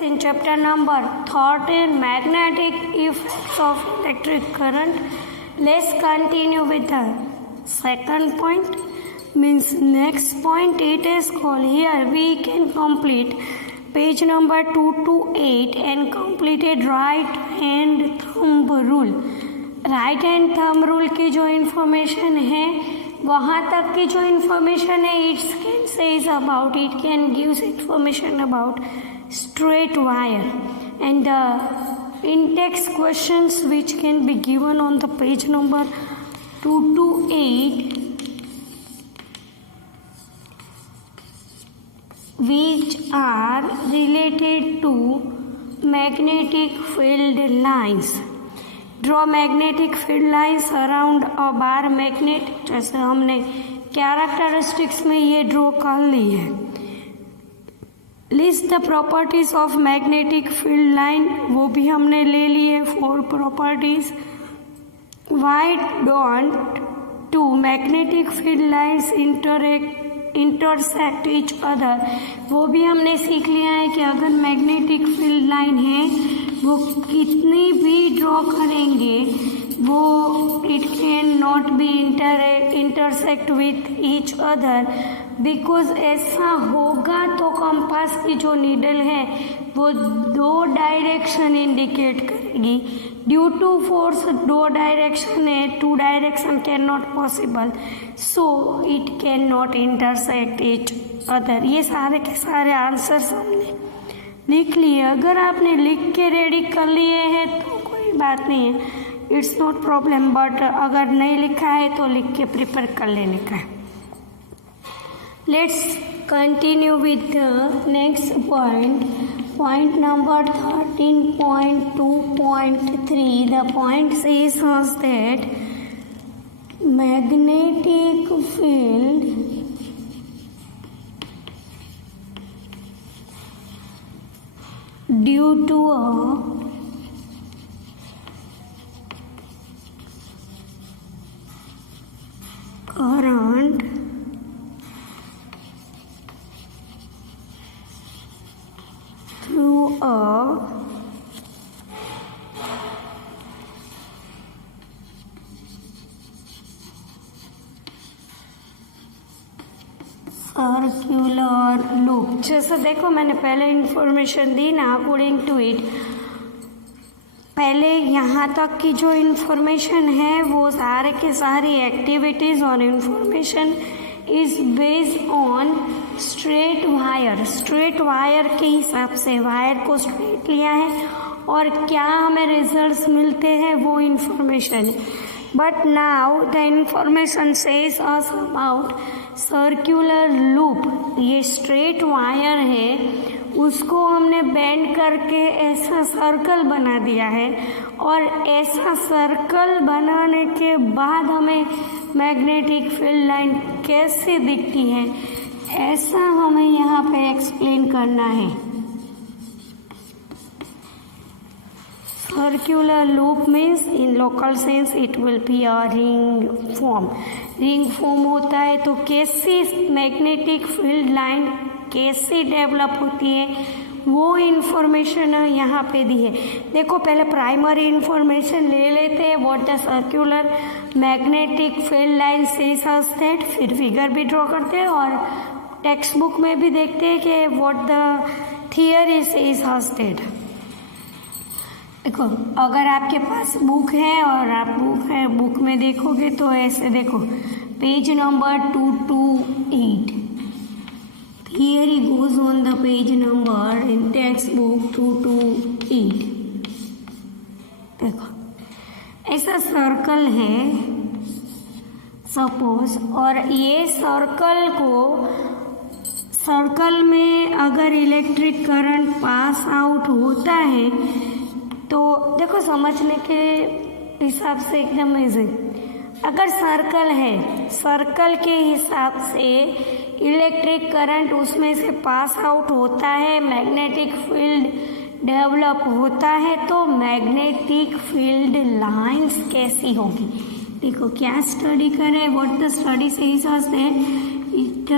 In chapter number 13, magnetic effects of electric current. Let's continue with the second point. Means next point it is called, here we can complete page number 2 to 8 and completed right hand thumb rule. Right hand thumb rule की जो इन्फॉर्मेशन है वहाँ तक की जो इन्फॉर्मेशन है it can says about, it can gives information about straight wire and the in-text questions which can be given on the page number 2 to 8 which are related to magnetic field lines. Draw magnetic field lines around a bar magnet. जैसे हमने कैरेक्टरिस्टिक्स में ये ड्रॉ कर ली है. List the properties of magnetic field line, वो भी हमने ले ली है 4 properties. Why don't two magnetic field lines intersect each other, वो भी हमने सीख लिया है कि अगर मैग्नेटिक फील्ड लाइन है वो कितनी भी ड्रॉ करेंगे वो it can not be intersect with each other, because ऐसा होगा तो कंपास की जो नीडल है वो 2 डायरेक्शन इंडिकेट करेगी. ड्यू टू फोर्स 2 डायरेक्शन है, 2 direction can not possible, so it can not intersect each other. ये सारे के सारे आंसर्स हमने लिख लिए. अगर आपने लिख के रेडी कर लिए हैं तो कोई बात नहीं है, इट्स नॉट प्रॉब्लम. बट अगर नहीं लिखा है तो लिख के प्रिपेयर कर लेने का है. Let's continue with the next point. Point number 13.2.3. The point says us that magnetic field due to a current through a circular loop. जैसे देखो मैंने पहले इंफॉर्मेशन दी ना, अकॉर्डिंग टू इट पहले यहाँ तक की जो इन्फॉर्मेशन है वो सारे के सारी एक्टिविटीज़ और information is based on straight wire. Straight wire के हिसाब से वायर को स्ट्रेट लिया है और क्या हमें रिजल्ट्स मिलते हैं वो इन्फॉर्मेशन है. But now the information says us about circular loop. ये स्ट्रेट वायर है उसको हमने बेंड करके ऐसा सर्कल बना दिया है और ऐसा सर्कल बनाने के बाद हमें मैग्नेटिक फील्ड लाइन कैसे दिखती है ऐसा हमें यहाँ पे एक्सप्लेन करना है. Circular loop means in local sales it will be a ring form. Ring form होता है तो कैसी मैग्नेटिक फील्ड लाइन कैसे डेवलप होती है वो इन्फॉर्मेशन यहाँ पे दी है. देखो पहले प्राइमरी इन्फॉर्मेशन ले लेते हैं, what the circular magnetic field line says us that, फिर फिगर भी ड्रॉ करते हैं और टेक्स्ट बुक में भी देखते हैं कि what the theory says us that. देखो अगर आपके पास बुक है और आप बुक में देखोगे तो ऐसे देखो पेज नंबर 2 to 8 theory goes on the page number in textbook 2 to 8. देखो ऐसा सर्कल है सपोज, और ये सर्कल में अगर इलेक्ट्रिक करंट पास आउट होता है तो देखो समझने के हिसाब से एकदम इजी. अगर सर्कल है, सर्कल के हिसाब से इलेक्ट्रिक करंट उसमें से पास आउट होता है, मैग्नेटिक फील्ड डेवलप होता है, तो मैग्नेटिक फील्ड लाइंस कैसी होगी. देखो क्या स्टडी करें, what the study says us that it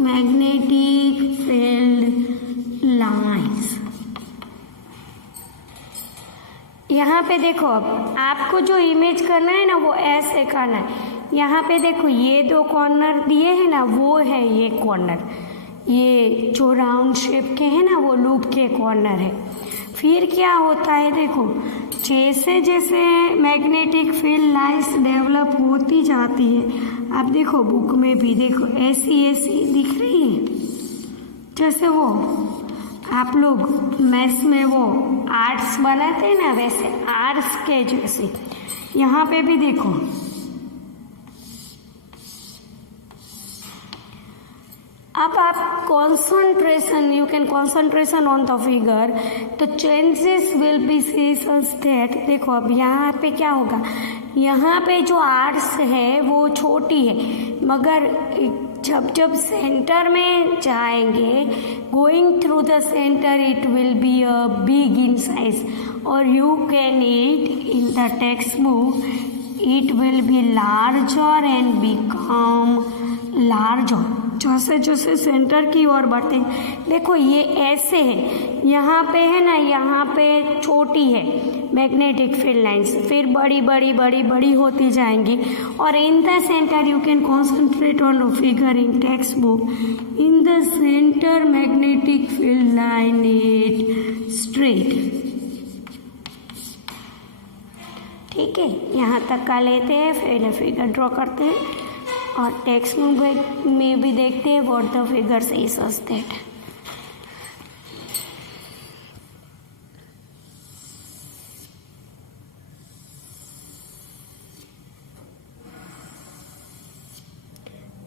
magnetic field lines यहाँ पे देखो, अब आपको जो इमेज करना है ना वो ऐसे करना है। यहाँ पे देखो ये दो कॉर्नर दिए हैं ना, वो है ये कॉर्नर, ये जो राउंड शेप के हैं ना वो लूप के कॉर्नर है। फिर क्या होता है देखो, जैसे जैसे मैग्नेटिक फील्ड लाइन्स डेवलप होती जाती है, आप देखो बुक में भी देखो ऐसी ऐसी दिख रही है, जैसे वो आप लोग मैथ्स में वो आर्ट्स बनाते हैं ना, वैसे आर्ट्स के जैसे यहाँ पे भी देखो। अब आप concentration, you can concentration on the figure, तो changes will be see such that, देखो अब यहाँ पे क्या होगा, यहाँ पे जो आर्ट्स है वो छोटी है, मगर जब जब सेंटर में जाएंगे, going through the centre it will be a big in size, और you can it in the text book it will be larger and become larger, जैसे जैसे सेंटर की ओर बढ़ते। देखो ये ऐसे है, यहाँ पे है ना, यहाँ पे छोटी है मैग्नेटिक फील्ड लाइन्स, फिर बड़ी बड़ी बड़ी बड़ी होती जाएंगी, और in the centre you can concentrate on the figure in text book, in the centre magnetic field line is straight. ठीक है, यहाँ तक का लेते हैं, फिर फिगर ड्रॉ करते हैं और टेक्स्ट में भी देखते हैं what the figure says us that.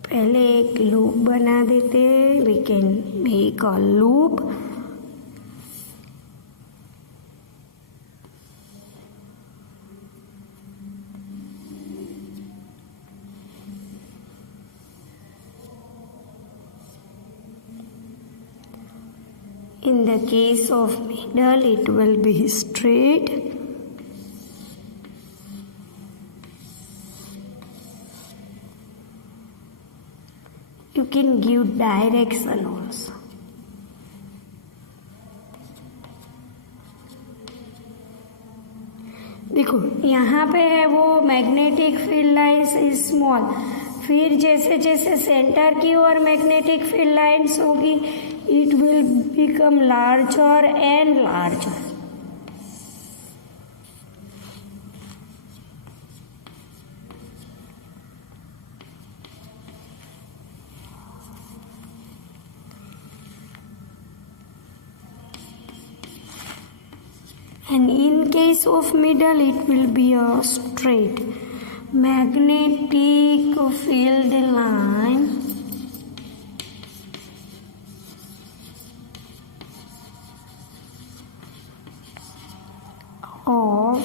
पहले एक लूप बना देते हैं, we can make a loop. In the case of middle, it will be straight. You can give direction also. देखो यहाँ पे है वो magnetic field lines is small, फिर जैसे जैसे सेंटर की ओर मैग्नेटिक फील्ड लाइन्स होगी, it will become larger and larger. And in case of middle, it will be a straight magnetic field line of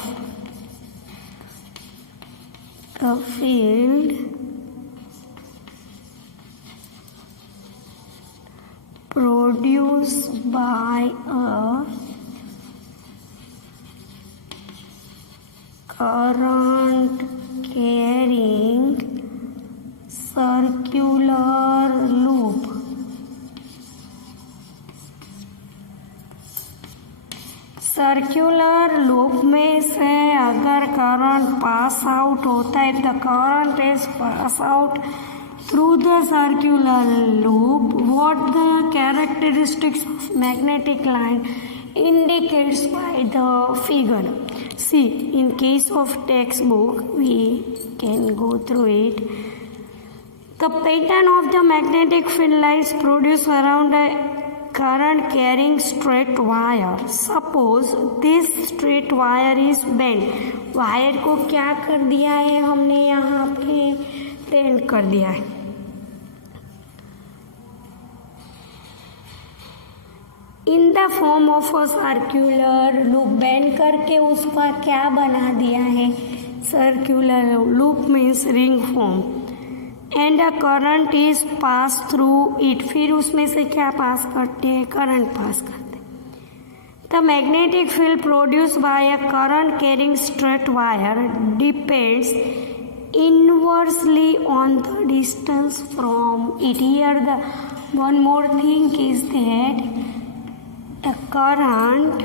the field produced by a current carrying circular loop. Circular loop में से अगर current pass out होता है, the current is pass out through the circular loop, what the characteristics of magnetic line indicates by the figure. See, in case of textbook, we can go through it. The pattern of the magnetic field lines produced around a current carrying straight wire. Suppose this straight wire is bent. Wire को क्या कर दिया है हमने, यहाँ पे बेंड कर दिया है। In the form of a circular loop, bend करके उसका क्या बना दिया है, circular loop means ring form, and a current is pass through it, फिर उसमें से क्या पास करते हैं, करंट पास करते हैं। The magnetic field produce by a current carrying straight wire depends inversely on the distance from it. Here the one more thing is that a current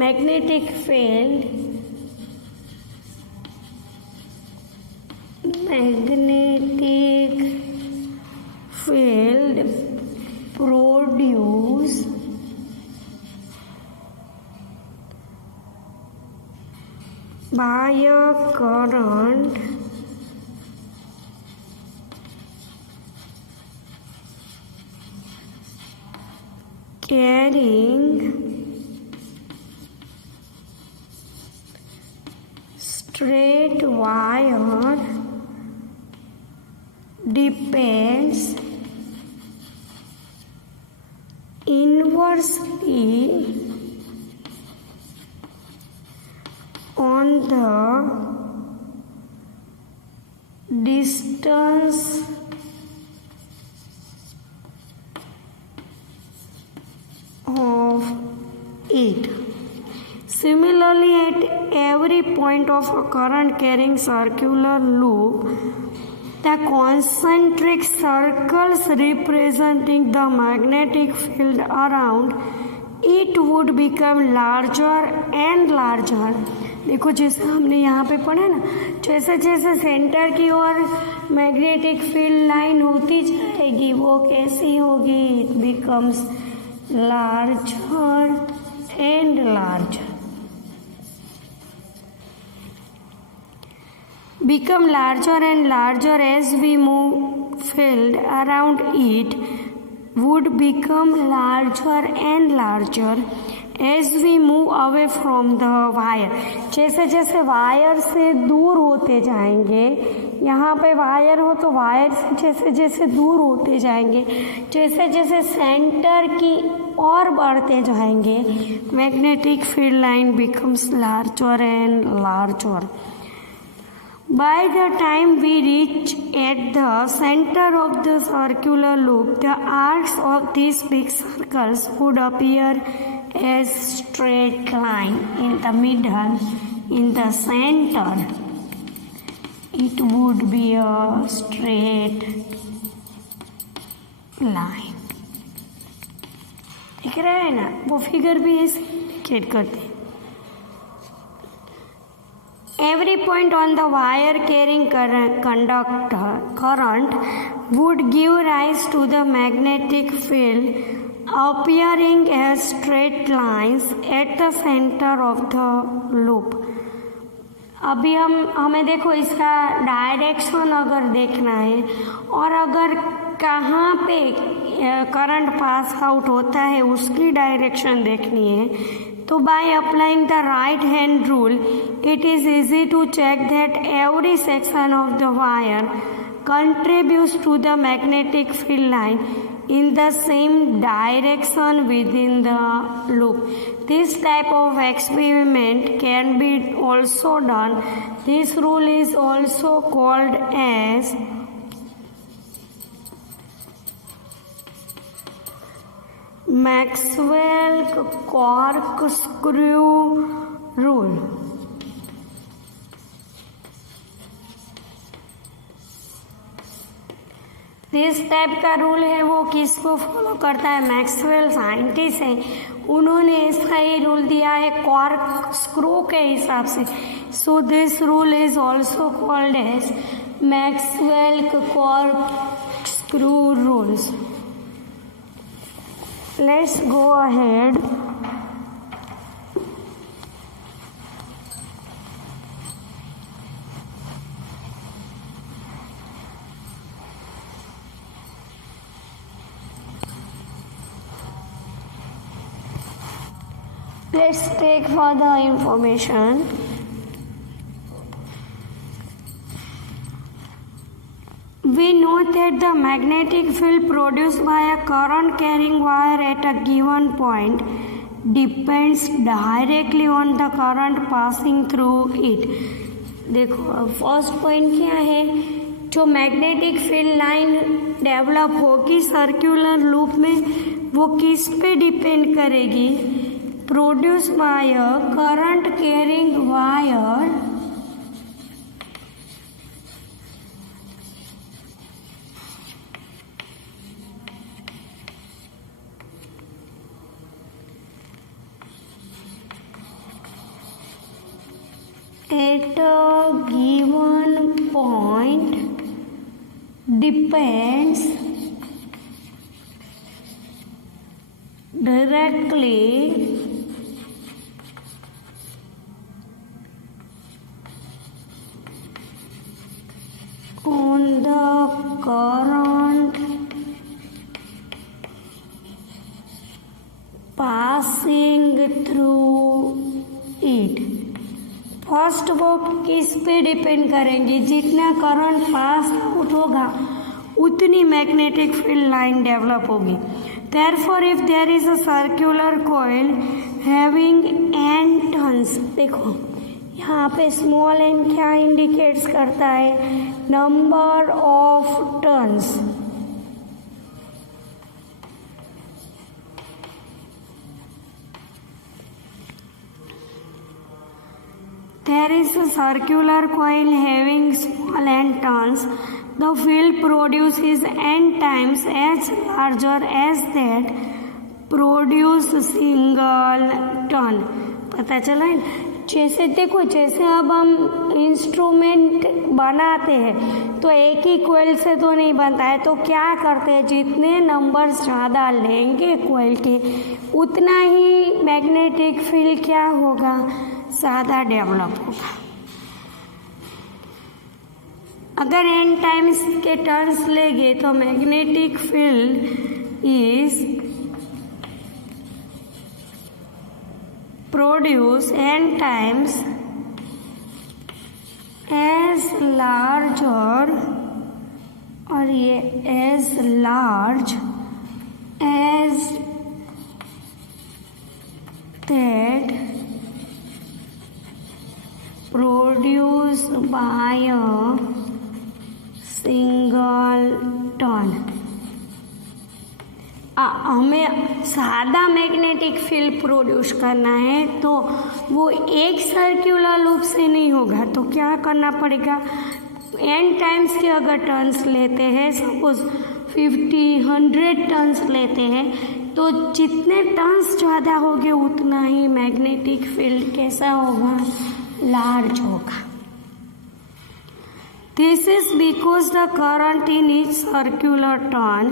magnetic field magnetic field produced by a current carrying straight wire depends inversely on the distance of it. Similarly, at every point of a current carrying circular loop, the concentric circles representing the magnetic field around it would become larger and larger. देखो जैसे हमने यहाँ पे पढ़ा ना, जैसे जैसे सेंटर की ओर मैग्नेटिक फील्ड लाइन होती जाएगी वो कैसी होगी, it becomes larger and larger. Become larger and larger as we move field around it would become larger and larger as we move away from the wire. जैसे जैसे वायर से दूर होते जाएंगे, यहाँ पे वायर हो तो वायर से जैसे जैसे दूर होते जाएंगे, जैसे जैसे सेंटर की ओर बढ़ते जाएंगे, magnetic field line becomes larger and larger. By the time we reach at the center of the circular loop, the arcs of these big circles would appear as straight line. In the middle, in the center, it would be a straight line. दिख रहा है ना, वो फिगर भी ऐसे इंडिकेट करते हैं. Every point on the wire carrying current would give rise to the magnetic field appearing as straight lines at the center of the loop. अभी हमें देखो इसका डायरेक्शन अगर देखना है और अगर कहाँ पे करंट पास आउट होता है उसकी डायरेक्शन देखनी है, तो by applying the right hand rule, it is easy to check that every section of the wire contributes to the magnetic field line in the same direction within the loop. This type of experiment can be also done. This rule is also called as Maxwell corkscrew rule. जिस टाइप का रूल है वो किसको फॉलो करता है, Maxwell scientist है, उन्होंने इसका ये रूल दिया है कॉर्कस्क्रू के हिसाब से. So this rule is also called as Maxwell corkscrew rules. Let's go ahead. Let's take further information. We know that the magnetic field produced by a current carrying wire at a given point depends directly on the current passing through it. देखो first point क्या है, जो magnetic field line develop होगी circular loop में वो किस पे डिपेंड करेगी, produce by a current carrying wire at a given point depends directly on the current passing through it. First वो किस पे डिपेंड करेंगे, जितना करंट पास आउट होगा उतनी मैग्नेटिक फील्ड लाइन डेवलप होगी. Therefore if there is a circular coil having n turns, देखो यहाँ पे स्मॉल n क्या इंडिकेट्स करता है, number of turns. There is a circular coil having small n turns. The field produced is n times as larger as that produced single turn. पता चला है. जैसे देखो, जैसे अब हम इंस्ट्रूमेंट बनाते हैं तो एक ही कोयल से तो नहीं बनता है, तो क्या करते हैं, जितने नंबर्स ज़्यादा लेंगे कोयल के उतना ही मैग्नेटिक फील्ड क्या होगा, ज़्यादा डेवलप होगा. अगर n टाइम्स के टर्न्स लेंगे तो magnetic field is produce n times as larger, और ये as large as that produced by a single turn. हमें सादा मैग्नेटिक फील्ड प्रोड्यूस करना है तो वो एक सर्कुलर लूप से नहीं होगा, तो क्या करना पड़ेगा, n टाइम्स के अगर टर्न्स लेते हैं, सपोज 50, 100 टर्न्स लेते हैं, तो जितने टर्न्स ज़्यादा होंगे उतना ही मैग्नेटिक फील्ड कैसा होगा, लार्ज होगा. This is because the current in each circular turn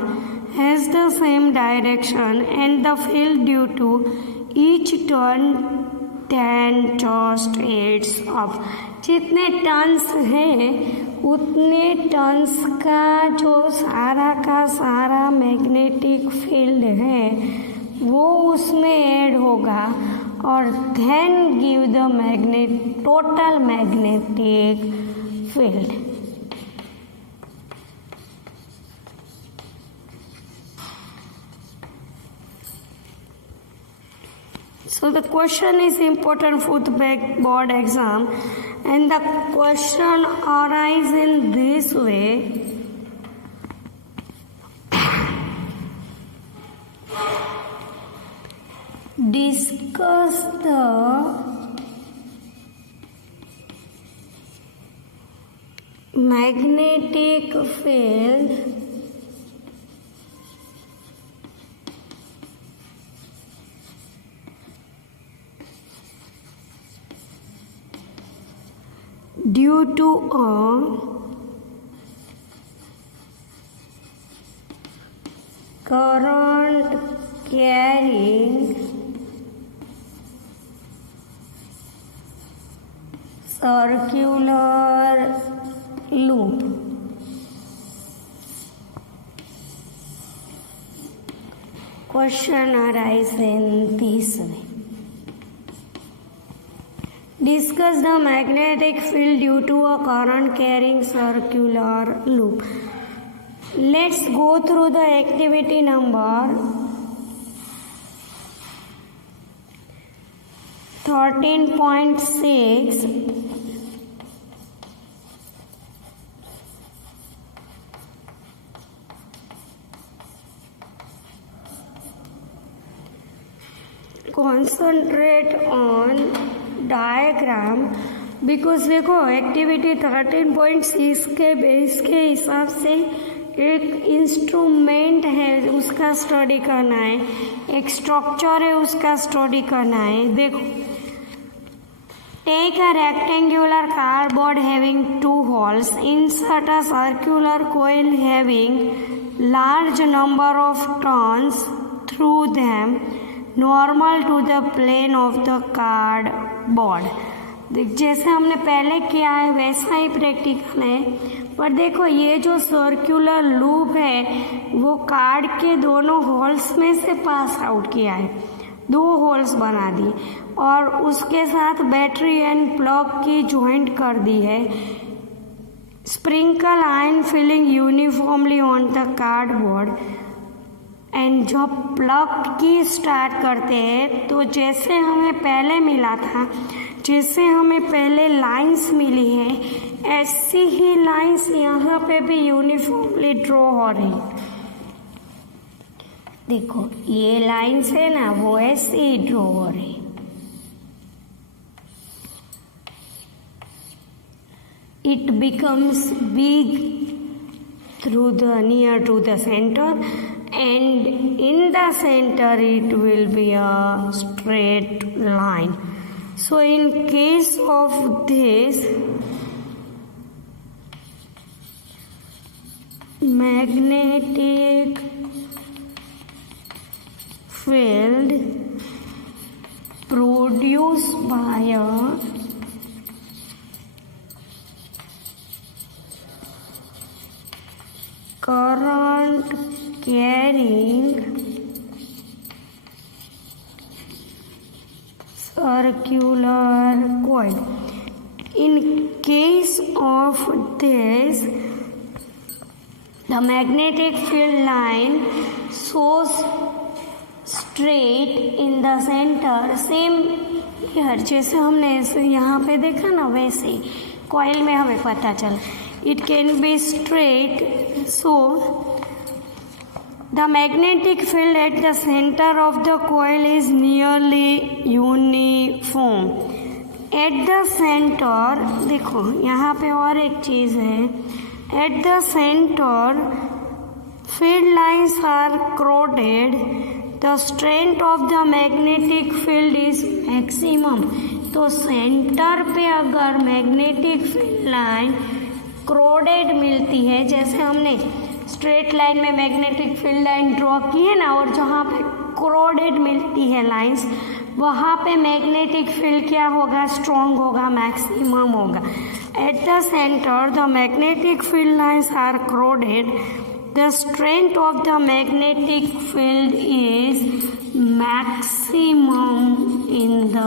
has the same direction and the field due to each turn then just adds up. जितने टर्न्स हैं उतने टर्न्स का जो सारा का सारा मैग्नेटिक फील्ड है वो उसमें ऐड होगा और then give the total magnetic field. So the question is important for the board exam, and the question arises in this way. Discuss the magnetic field due to a current carrying circular loop. Question arises in this way. Discuss the magnetic field due to a current carrying circular loop. Let's go through the activity number 13.6. Concentrate on diagram, because देखो एक्टिविटी 13.6 के बेस के हिसाब से एक इंस्ट्रूमेंट है उसका स्टडी करना है, एक स्ट्रक्चर है उसका स्टडी करना है. देखो Take a rectangular cardboard having two holes. Insert a circular coil having large number of turns through them, normal to the plane of the cardboard. जैसे हमने पहले किया है वैसा ही प्रैक्टिकल है, पर देखो ये जो सर्कुलर लूप है वो कार्ड के दोनों होल्स में से पास आउट किया है, दो होल्स बना दी और उसके साथ बैटरी एंड प्लग की जॉइंट कर दी है. Sprinkle iron filing uniformly on the cardboard. And जब प्लग की स्टार्ट करते हैं तो जैसे हमें पहले मिला था, जैसे हमें पहले लाइंस मिली है, ऐसी ही लाइंस यहाँ पे भी यूनिफॉर्मली ड्रॉ हो रही. देखो ये लाइंस है ना, वो ऐसे ही ड्रॉ हो रही. It becomes big through the near to the center, and in the center it will be a straight line. So in case of this, magnetic field produced by a current carrying circular coil. In case of this, the magnetic field line shows straight in the center. Same here, जैसे हमने यहाँ पे देखा ना वैसे कॉइल में हमें पता चल. It can be straight, so the magnetic field at the center of the coil is nearly uniform. At the center, देखो यहाँ पे और एक चीज़ है. At the center, field lines are crowded. The strength of the magnetic field is maximum. तो सेंटर पे अगर magnetic field line क्रोडेड मिलती है, जैसे हमने स्ट्रेट लाइन में मैग्नेटिक फील्ड लाइन ड्रॉ की है ना, और जहाँ पे क्रोडेड मिलती है लाइंस, वहाँ पे मैग्नेटिक फील्ड क्या होगा, स्ट्रॉन्ग होगा, मैक्सिमम होगा. At the centre the magnetic field lines are crowded. The strength of the magnetic field is maximum in the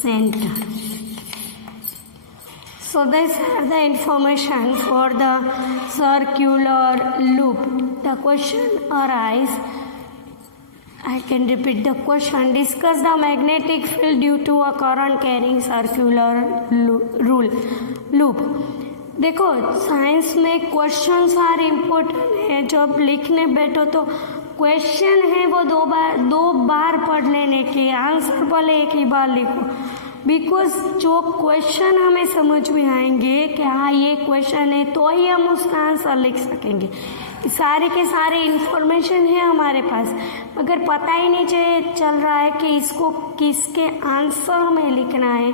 center. So these are the information for the circular loop. The question arise, I can repeat the question. Discuss the magnetic field due to a current carrying circular loop. देखो साइंस में questions are important है. जब लिखने बैठो तो क्वेश्चन है वो दो बार पढ़ लेने के, आंसर भले एक ही बार लिखो, बिकॉज जो क्वेश्चन हमें समझ में आएंगे कि हाँ ये क्वेश्चन है तो ही हम उसका आंसर लिख सकेंगे. सारे के सारे इंफॉर्मेशन है हमारे पास, अगर पता ही नहीं चल रहा है कि इसको किसके आंसर में लिखना है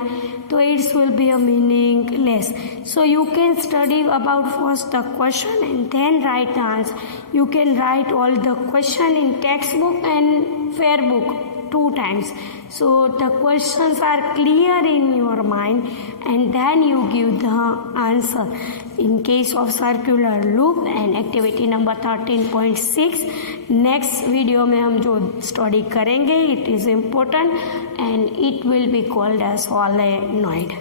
तो it's will be a meaningless. So you can study about first the question and then write the answer. You can write all the question in text book and fair book 2 times. So the questions are clear in your mind and then you give the answer. In case of circular loop and activity number 13.6, next video में हम जो study करेंगे, it is important and it will be called as solenoid.